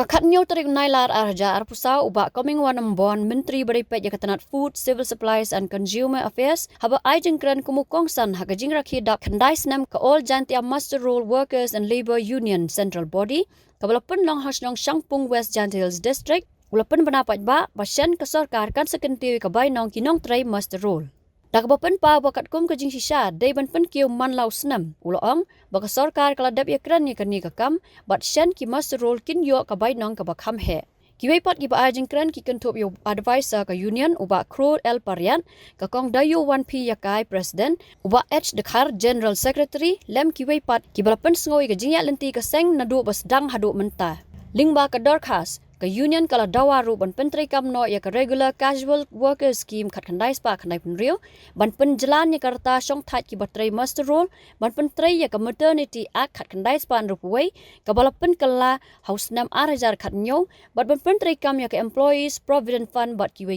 Pakakatnyo tarik nailar arja arpusa ubak coming wanambon Menteri Beripet Jakatanat Food, Civil Supplies and Consumer Affairs haba ajeng kran kumukongsan hagajing rakhidap khandai snam ka all jantia Master Roll Workers and Labour Union Central Body kabalapan long hasnong Shangpung West Gentils District ulapan banapat ba pasyan ka sarkar kan sekentiwi kabay nong kinong tray Master Roll. Dakabapan pa wakat kum kajing sisa day ban pen kiu man lau senam uloong baka sarkar kaladap yakran ni kani kakam bat syan ki Master Roll kin yo kabay nong kabakam he. Kiway pat kiba ajing kran ki kentup yo advisor ka union uba Krul El Parian ka kong dayo 1P yakai president uba H Dekhar general secretary lem kiway pat kibalapan sengoy ka jingya lenti ka seng nadu bas dang hadu menta. Lingba ka dorkas ka union kala dawaru ban pentri kamno ya ka regular casual worker scheme khat khandai spa khandai punrio ban pen jalan ya karta song that ki batrai Master Roll ban pentri ya ka maternity act khat khandai spa rupuai ka balapan kala house nam arajar khat nyo ban pentri kam ya ka employees provident fund bat kiwei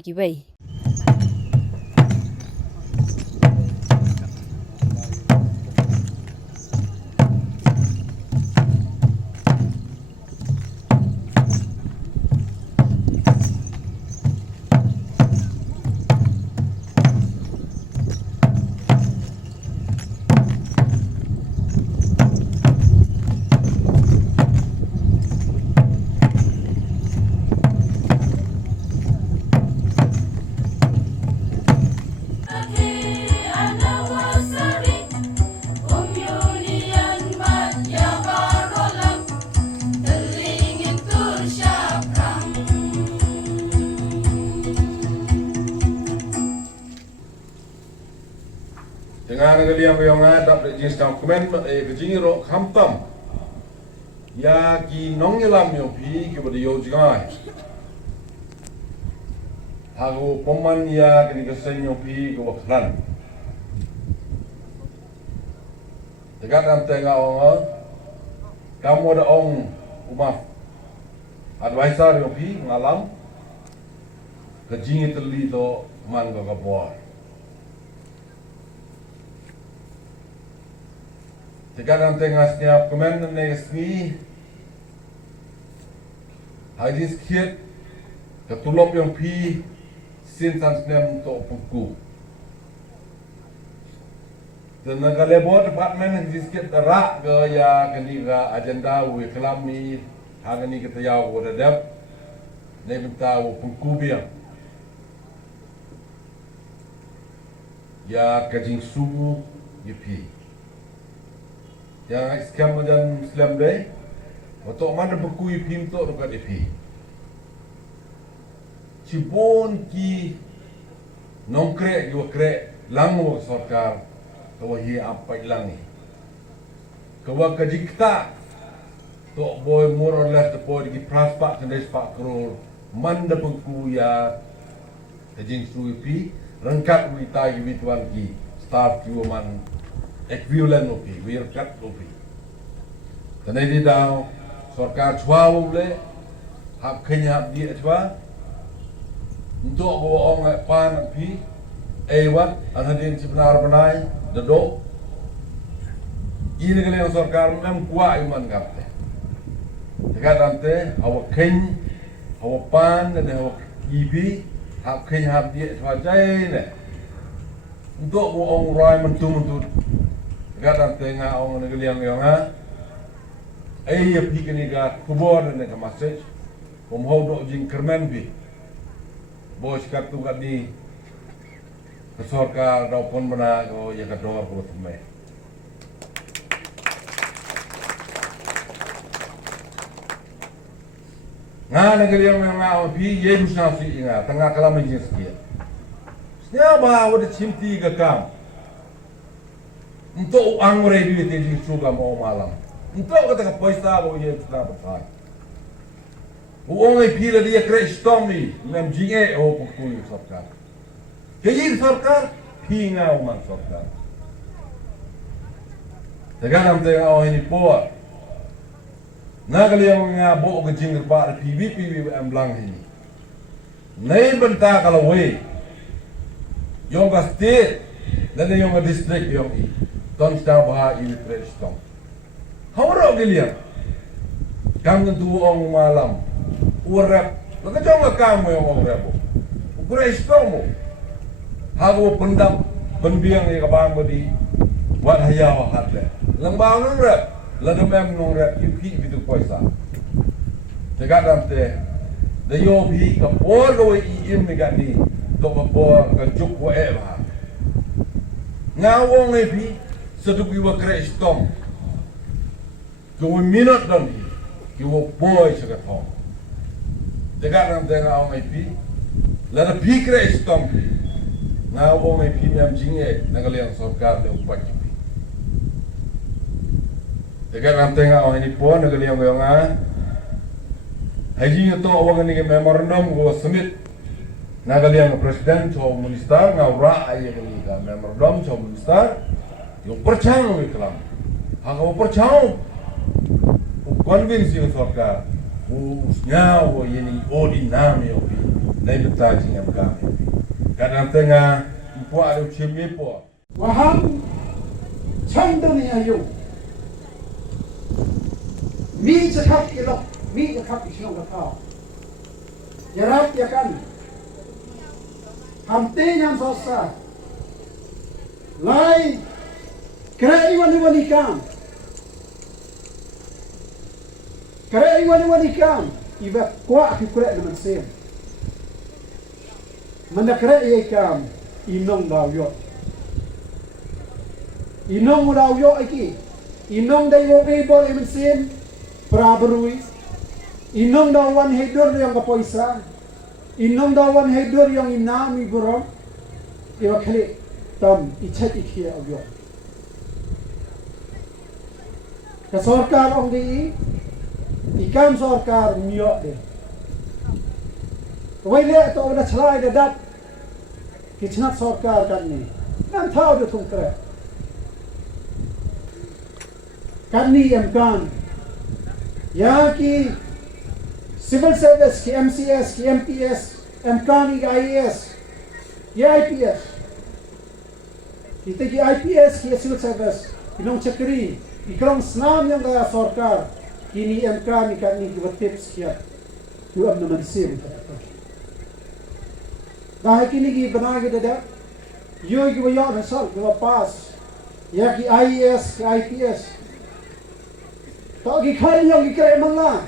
Dengan kalian yang ada jenis dokumen kejini rok kampam ya ki nong yelam yo pi ki bode yo jangai hago poman ya kini kesen yo pi ko wakran tegat am tengah ong kamu ada ong umaf advisor yo pi ngalam kejini terli do man ko kapor Tegadang tengah setiap komen negesni hadis kiat ketulop yang pi sin transnem to puku. Dan negara lebor department hadis kiat terak ke ya keniga agenda we kelami hagani kita ya wodadap ne minta puku biang. Ya kajing subu yepi. Yang skam macam Islam day, waktu mana berkui pim tu dekat DP. Cibon ki nongkrek juga krek langu sarkar kawahi apa ilangi. Kawa kajikta tu boy more or less the boy di praspak kendai sepak krol mana berkui ya kajing suipi rengkat wita yuituan ki staff juaman equivalent opi, wirkat opi. Tanai di daw, sarkar chua ule, hap kenya hap dia chua, untuk bawa orang pan pi, ewan, anadin sebenar benai, dado. Ini kali yang sarkar mem kuat iman kapte. Dekat ante, hawa kenya, hawa pan dan hawa ipi, hap kenya hap dia chua jai ne. Untuk bawa orang rai mentu. Kadang tengah orang negeri yang ya pikir ni ga kubur dan ga message pemhau dok jing kermen bi bos kat tu kat ni kesorka daupun bena go ya ka dor ko tume negeri yang bi ye musna si inga tengah kalam jing sekian setiap bahawa de cimti ga kam untuk angre duit di suga mau malam. Untuk kata paisa bo ye sudah bertai. Uang pila dia kre stomi lem jinge o pukui sarkar. Kejir sarkar pinga uman sarkar. Teganam tengah oh ini poa. Nagali yang ngabo ke jingir par PVP emblang ini. Nei benta kalau we. Yang state dan yang district yang ini. Don sedang bahas ini preston. Haurok gilian. Kami tu orang malam urap laga jonga kamu yang urap ukura istomo hago pendam penbiang ya kabang badi wat hayaw hatle lang bang nung rap ladam em nung rap yuki bitu poisa tegadam te the yo bi ka polo I im ni gani to ka po ka juk wa e ba ngawong e bi seduk iwa kre istom ko minute dan ki wo boy sa ka thong tegadam te ngawong e bi lada bi kre istom ngawong e bi nyam jinge nagaliang sarkar de upaki tegadam te ngawong ni po nagaliang nga haji itu awak ni memorandum go submit nagaliang presiden cho minister ngawra ay ni ka memorandum cho minister yo percang ni kalam haga percang convince yung sarkar usnya wo yeni odi nami yo bi dai beta jing am kami kadang tengah po alo chimi po waham chandani ayo mi cakap ilok mi cakap isyong katao yarap yakan hamte nyam sosa lai kera iwan ikam iba kuat ki kera naman sem mana kera ikam inong daw yo iki inong dai wo bol iman sem praberui inong dawan header yang kapoisa inong dawan header yang inami burong iwa kali tam ichat ikhia agyo ka sarkar ong di ikam sarkar miyok de waile to na chlai de dat kichnat sarkar kan ni nan thau de thung kre kan ni em kan ya ki civil service ki MCS ki MPS MKAN ki IAS ki IPS kita ki IPS ki civil service inong chakri ikrong snam yang gaya sarkar kini MKAN kan ni tips kia tu am naman sim dah kini ki bana ke dada yo ki wayo result ko pass ya ki IAS ki IPS to ki khari yang ki kre manga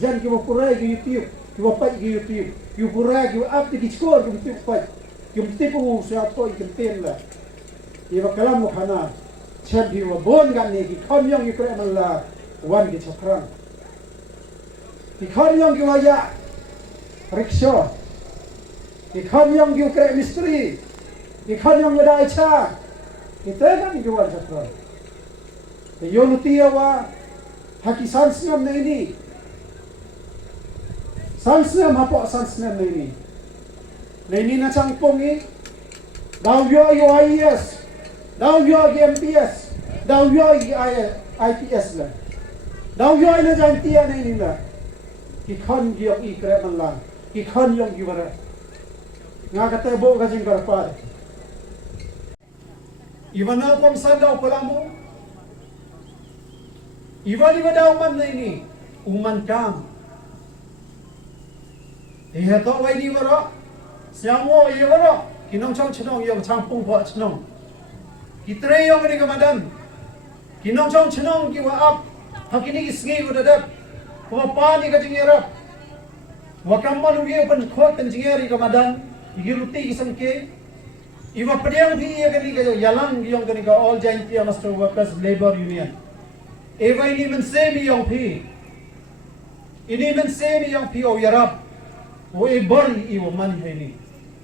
jan ki wapurai ki YouTube ki wapai ki YouTube ki purai ki up ki score ki YouTube pai ki tipu sa to ki tem la ki wakalam mo khana chem ki wa bon gan ni ki kham yang ki kre manga wan ki chakran ki kham yang ki waya rickshaw ki kham yang ki kre mistri ki kham yang da cha ki tegan ki wan chakran ki yo nutia wa haki sansnam na ini sansnam hapo sansnam na ini na chang pongi daw yo IAS daw yo MPS daw yo IPS la daw yo na jantia na ini la ki khan yo ikre man la ki khan yo giwara nga kata bo ka jing karpa Ivana kom sandaw palamu Iwan daw man na ini uman kam ihato wai ni waro siamo ye waro kinong chong chnong yong changpung pho chnong kitre yong ni kamadan kinong chong chnong ki wa up hakini ki sngi ko dadat ko pa ni ka jingera wa kamman ugi open khot kan jingeri kamadan igiruti kisamke iwa padiang bi ye kani ka yalang yong kani ka all giant master workers labor union Ewa ini mensemi yang pi, ini mensemi yang pi o yarap, o bori iwo man ini,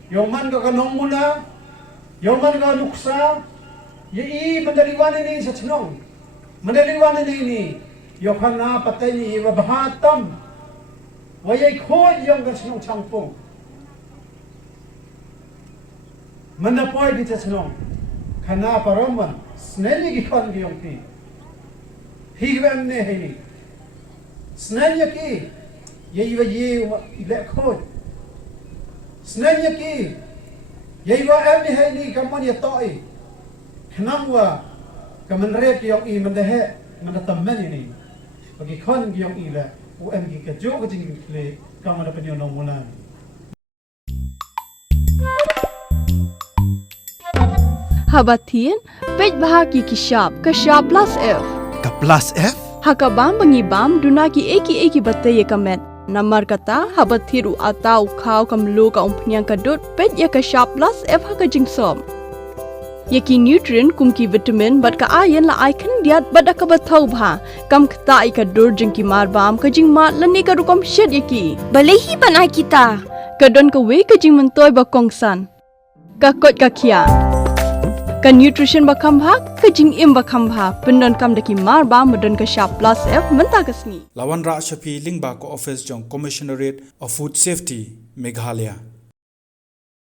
yang man ka kanong muna, yang man ka nuksa, ye mandaliwan ini sa chnong, mandaliwan ini, yang kana patay ni iwa bahatam, wayay khod yang ka chnong changpong, manapoy di sa chnong, kana paraman, sneli gikon yang pi. Higwem ne hini snanya ki ye iwa ye ile khod snanya ki ye iwa am ne hini kaman ye toi khnamwa kaman rep yong I mandahe manatamman ini bagi khon yong ila UM ki ka jo ka jing le ka ma da penyo nong mulan Habatin, pej bahagi ki sharp plus F. Ka plus F? Hakabam bangibam dunaki eki bataya kamet. Namar kata habatiru atau kau kamlu ka umpnyang kadut pej ya ka sharp plus F haka jingsom. Yaki nutrient kumki vitamin bat ka ayan la ai kan diat bada ka bathau bha kam kata ai ka dur jingki marbam ka jing mat lani ka rukom shed yaki. Balehi panai kita. Kadon ka we ka jing mentoy ba kongsan. Ka kot ka kia. Ka nutrition ba khambha ka jing im ba khambha pendon kam daki marba medon ka sharp plus F menta kasni. Lawan Ra Shafi Lingba ko office jong Commissionerate of Food Safety Meghalaya.